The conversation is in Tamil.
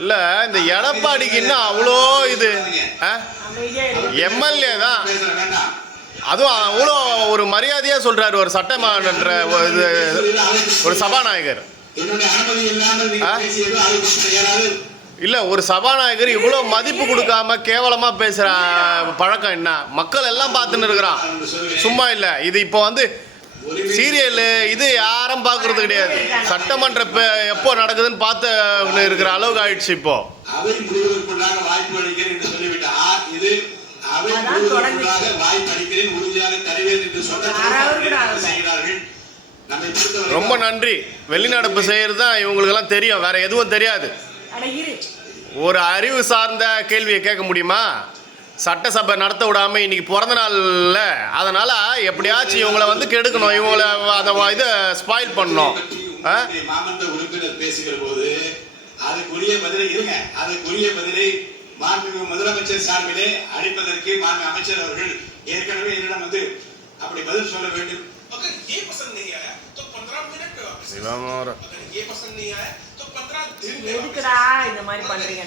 இல்ல இந்த எடப்பாடிக்கு இன்னும் அவ்வளோ இது எம்எல்ஏ தான், அதுவும் அவ்வளோ ஒரு மரியாதையாக சொல்றாரு ஒரு சட்டமன்ற ஒரு சபாநாயகர். இல்லை ஒரு சபாநாயகர் இவ்வளோ மதிப்பு கொடுக்காம கேவலமாக பேசுகிற பழக்கம் என்ன? மக்கள் எல்லாம் பார்த்துன்னு இருக்கிறான், சும்மா இல்லை. இது இப்போ வந்து சீரியல் இது யாரும் பார்க்கறது கிடையாது. சட்டமன்ற எப்போ நடக்குதுன்னு பார்த்து இருக்கிற அளவுக்கு ஆயிடுச்சு இப்போ. ரொம்ப நன்றி. வெளிநடப்பு செய்யறது தான் இவங்களுக்கெல்லாம் தெரியும், வேற எதுவும் தெரியாது. ஒரு அறிவு சார்ந்த கேள்வியை கேட்க முடியுமா? சட்டசபை நடத்த விடாம இன்னைக்கு பிறந்த நாள்ல, அதனால எப்படியாச்சும் இவங்களை வந்து கெடுக்கணும், இவங்களை அதை இதை ஸ்பாயில் பண்ணணும். மாமன்ற உறுப்பினர் பேசுகிற போது அதுக்குரிய பதிலை மாண்புமிகு முதலமைச்சர் சார்பிலே அளிப்பதற்கு மாண்பு அமைச்சர் அவர்கள் ஏற்கனவே என்னிடம் வந்து அப்படி பதில் சொல்ல வேண்டும். எதுக்குடா இந்த மாதிரி பண்றீங்க?